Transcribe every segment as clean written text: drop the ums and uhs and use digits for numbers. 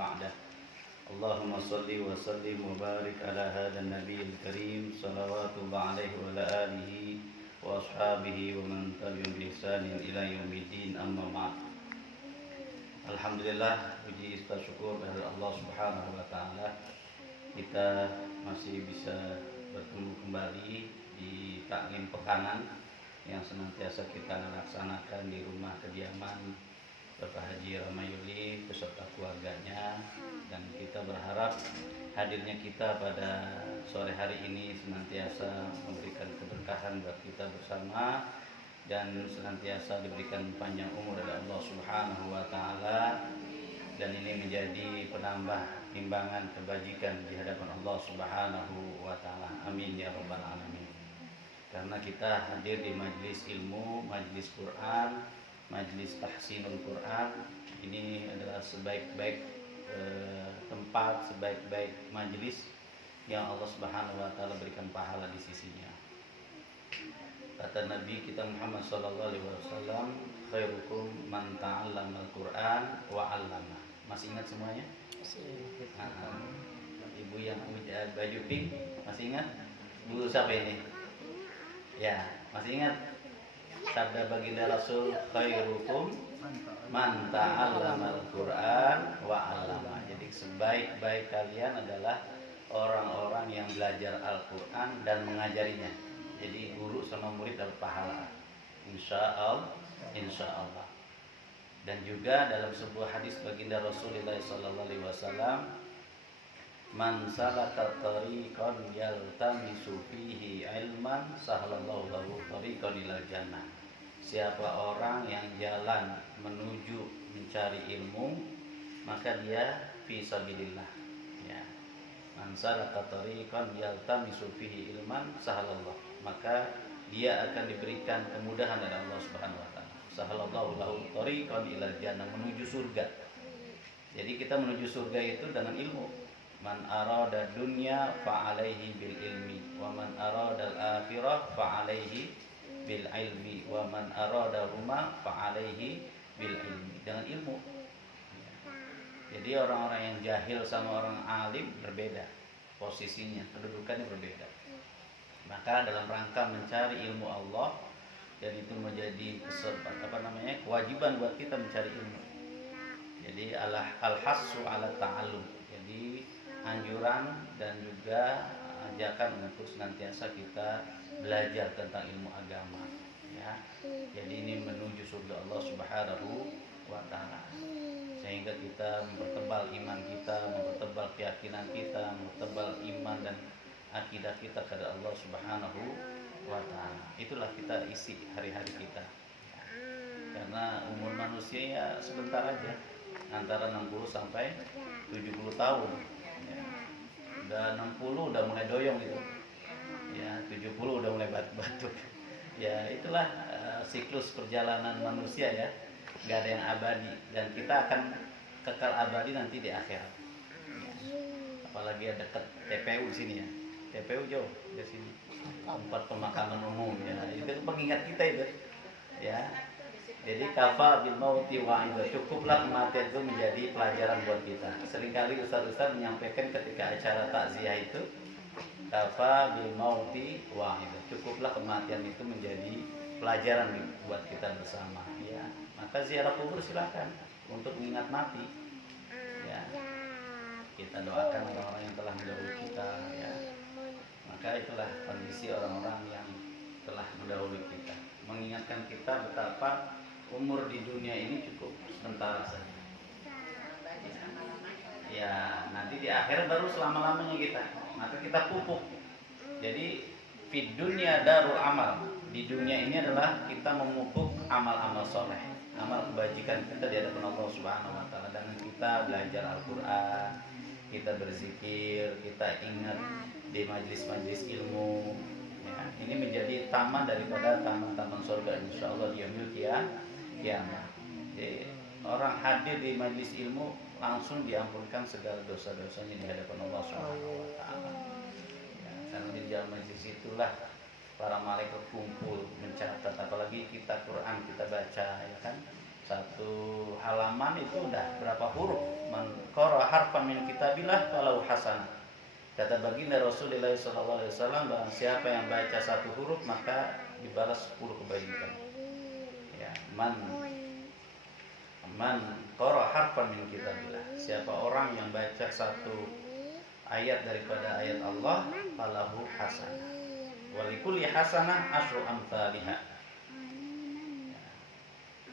بعده اللهم صل وسلم وبارك على هذا النبي الكريم صلوات الله عليه وعلى آله وأصحابه ومن تبعهم بإحسان إلى يوم الدين أما بعد. Alhamdulillah, puji syukur dari Allah Subhanahu wa taala, kita masih bisa bertemu kembali di taklim pekanan yang senantiasa kita laksanakan di rumah kediaman Bapak Haji Ramayuli beserta keluarganya, dan kita berharap hadirnya kita pada sore hari ini senantiasa memberikan keberkahan buat kita bersama dan senantiasa diberikan panjang umur oleh Allah Subhanahu wa taala, dan ini menjadi penambah timbangan kebajikan di hadapan Allah Subhanahu wa taala. Amin ya rabbal alamin. Karena kita hadir di majelis ilmu, majelis Quran, majelis tahsinul Quran, ini adalah sebaik-baik tempat, sebaik-baik majelis yang Allah Subhanahu wa taala berikan pahala di sisinya. Kata Nabi kita Muhammad sallallahu alaihi wasallam, khairukum man ta'allama al-Qur'an wa 'allama. Masih ingat semuanya? Masih. Ibu yang baju pink masih ingat? Bu siapa ini? Ya, masih ingat? Sabda baginda Rasul, khairukum man ta'allama al-Qur'an wa 'allama. Jadi sebaik-baik kalian adalah orang-orang yang belajar Al-Qur'an dan mengajarinya. Jadi guru sama murid dapat pahala, insya Allah. Dan juga dalam sebuah hadis baginda Rasulullah SAW, man salaka tariqan yaltamisu fihi ilman sahhalallahu lahu tariqan ilal jannah. Siapa orang yang jalan menuju mencari ilmu, maka dia fi sabilillah. Ya. Man salaka tariqan yaltamisu fihi ilman sahhalallahu, maka dia akan diberikan kemudahan oleh Allah Subhanahu wa taala. Sahhalallahu lahu tariqan ilal jannah, menuju surga. Jadi kita menuju surga itu dengan ilmu. Man arada dunya fa alaihi bil ilmi, wa man arada al akhirah fa alaihi bil ilmi, wa man arada huma fa alaihi bil ilmi. Dengan ilmu. Jadi orang-orang yang jahil sama orang alim berbeda posisinya, kedudukannya berbeda. Maka dalam rangka mencari ilmu Allah, dan itu menjadi kewajiban buat kita mencari ilmu. Jadi al-hassu ala ta'allum. Jadi anjuran dan juga ajakan untuk senantiasa kita belajar tentang ilmu agama. Ya. Jadi ini menuju surga Allah Subhanahu wa taala. Sehingga kita mempertebal iman kita, mempertebal keyakinan kita, mempertebal iman dan akidah kita kepada Allah Subhanahu wa taala. Itulah kita isi hari-hari kita. Karena umur manusia ya sebentar aja, antara 60 sampai 70 tahun. Ya. Udah 60 udah mulai doyong gitu. Ya, 70 udah mulai batuk-batuk. Ya, itulah siklus perjalanan manusia ya. Gak ada yang abadi, dan kita akan kekal abadi nanti di akhirat. Ya. Apalagi ada dekat TPU sini ya. TPU jauh dari sini, tempat pemakaman umum ya, itu pengingat kita itu ya. Jadi kafa bil mauti wa'idha, cukuplah kematian itu menjadi pelajaran buat kita. Seringkali ustaz-ustaz menyampaikan ketika acara takziah itu, kafa bil mauti wa'idha, cukuplah kematian itu menjadi pelajaran buat kita bersama ya. Maka ziarah kubur silakan untuk mengingat mati ya. Kita doakan orang-orang yang telah mendahului kita ya. Maka itulah kondisi orang-orang yang telah mendahului kita, mengingatkan kita betapa umur di dunia ini cukup sementara saja. Ya, nanti di akhirat baru selama-lamanya kita. Maka kita pupuk. Jadi fid dunya darul amal. Di dunia ini adalah kita memupuk amal-amal soleh, amal kebajikan kita di hadapan Allah Subhanahu wa taala. Dengan kita belajar Al-Qur'an, kita berzikir, kita ingat di majelis-majelis ilmu ya. Ini menjadi taman daripada taman-taman surga insyaallah di yaumil kiamah. Jadi orang hadir di majelis ilmu langsung diampunkan segala dosa-dosanya di hadapan Allah Subhanahu wa taala. Ya, karena di dalam majelis itulah para malaikat kumpul mencatat, apalagi kita Quran kita baca ya kan. Satu halaman itu udah berapa huruf? Man qara harfan min kitabillah falahu hasanah. Kata baginda Rasulullah SAW, barang siapa yang baca satu huruf maka dibalas 10 kebaikan. Ya, man qara harfan min kitabillah. Siapa orang yang baca satu ayat daripada ayat Allah, falahu hasanah. Wa likulli hasanah asyru amsalihha.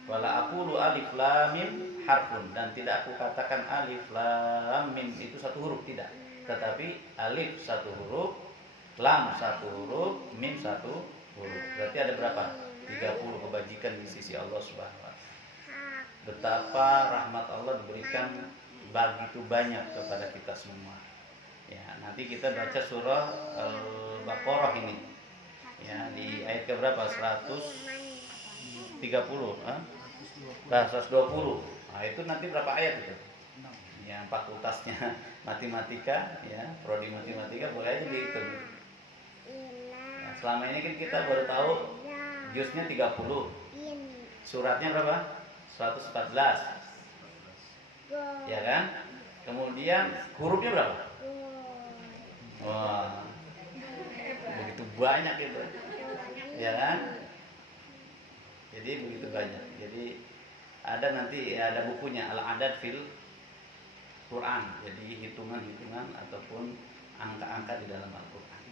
Wala aqulu alif lam mim harfun, dan tidak aku katakan alif lam mim itu satu huruf, tidak. Tetapi alif satu huruf, lam satu huruf, mim satu huruf. Berarti ada berapa? 30 kebajikan di sisi Allah Subhanahu wa taala. Betapa rahmat Allah diberikan begitu banyak kepada kita semua. Ya, nanti kita baca surah Al-Baqarah ini. Ya, di ayat ke berapa? 130, 120. Nah, itu nanti berapa ayat itu? Yang fakultasnya matematika, ya, prodi matematika boleh aja dihitung. Ya, selama ini kan kita baru tahu juznya 30. Suratnya berapa? 114. Ya kan? Kemudian hurufnya berapa? Wah, begitu banyak itu. Ya kan? Jadi begitu banyak. Jadi ada nanti ada bukunya Al-Adad fil Quran. Jadi hitungan-hitungan ataupun angka-angka di dalam Al-Quran.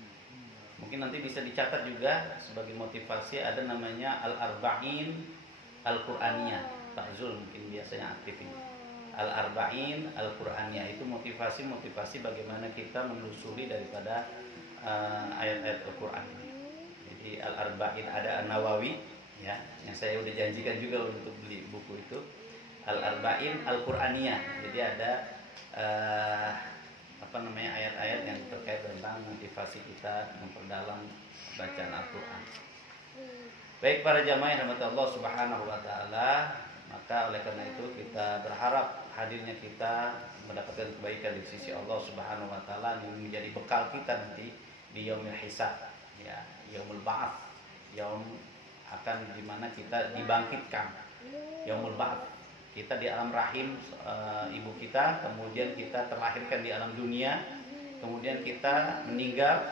Mungkin nanti bisa dicatat juga sebagai motivasi, ada namanya Al-Arba'in Al-Qur'aniyah. Pak Zul mungkin biasanya aktif ini. Al-Arba'in Al-Qur'aniyah itu motivasi bagaimana kita menelusuri daripada ayat-ayat Al-Quran ini. Jadi Al-Arba'in ada An-Nawawi, ya, yang saya udah janjikan juga untuk beli buku itu. Al-Arba'in Al-Qur'aniyah. Jadi ada ayat-ayat yang terkait tentang motivasi kita memperdalam bacaan Al-Quran. Baik para jamaah yang dirahmati Allah Subhanahu wa taala, maka oleh karena itu kita berharap hadirnya kita mendapatkan kebaikan di sisi Allah Subhanahu wa taala yang menjadi bekal kita nanti di yaumil hisab, ya, yaumul ba'ats, yaum akan dimana kita dibangkitkan. Yaumul ba'ats, kita di alam rahim ibu kita, kemudian kita terlahirkan di alam dunia, kemudian kita meninggal,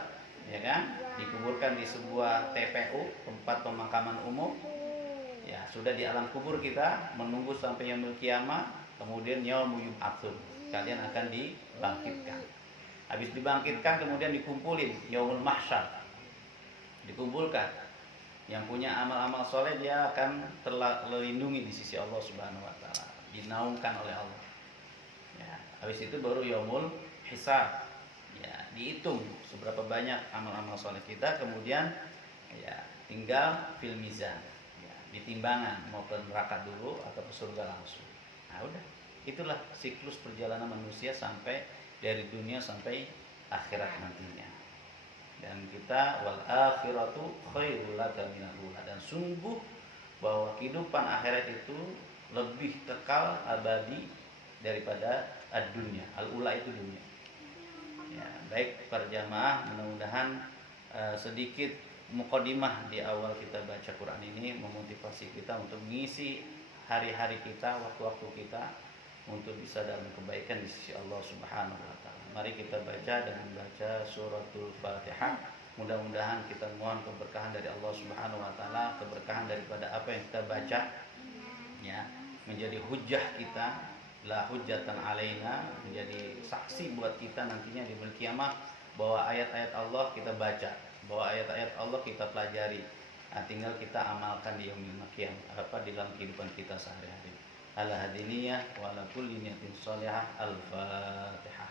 ya kan, dikuburkan di sebuah TPU, tempat pemakaman umum. Ya, sudah di alam kubur kita menunggu sampai yaumul kiamah, kemudian yaumul yub'atsun, kalian akan dibangkitkan. Habis dibangkitkan kemudian dikumpulin yaumul mahsyar, dikumpulkan. Yang punya amal-amal soleh dia akan terlindungi di sisi Allah Subhanahu wa taala, dinaungkan oleh Allah. Ya, habis itu baru yaumul hisab. Ya, dihitung seberapa banyak amal-amal soleh kita, kemudian ya tinggal fil mizan. Ya, di timbangan mau ke neraka dulu atau ke surga langsung. Nah, udah. Itulah siklus perjalanan manusia sampai dari dunia sampai akhirat nantinya. Dan kita wal akhiratu khairul laka minal ula, dan sungguh bahwa kehidupan akhirat itu lebih kekal abadi daripada ad-dunya. Al-ula itu dunia. Ya, baik para jamaah, mudah-mudahan sedikit mukadimah di awal kita baca Quran ini memotivasi kita untuk mengisi hari-hari kita, waktu-waktu kita untuk bisa dalam kebaikan di sisi Allah Subhanahu wa taala. Mari kita baca dengan baca suratul Fatihah. Mudah-mudahan kita mohon keberkahan dari Allah Subhanahu wa taala, keberkahan daripada apa yang kita baca, ya, menjadi hujjah kita, la hujjatan alaina, menjadi saksi buat kita nantinya di yaumul kiamah bahwa ayat-ayat Allah kita baca, bahwa ayat-ayat Allah kita pelajari. Nah, tinggal kita amalkan di yaumul kiamah di dalam kehidupan kita sehari-hari. Ala hadiniyah wa ala kulli niyatin shalihah. Al-Fatihah.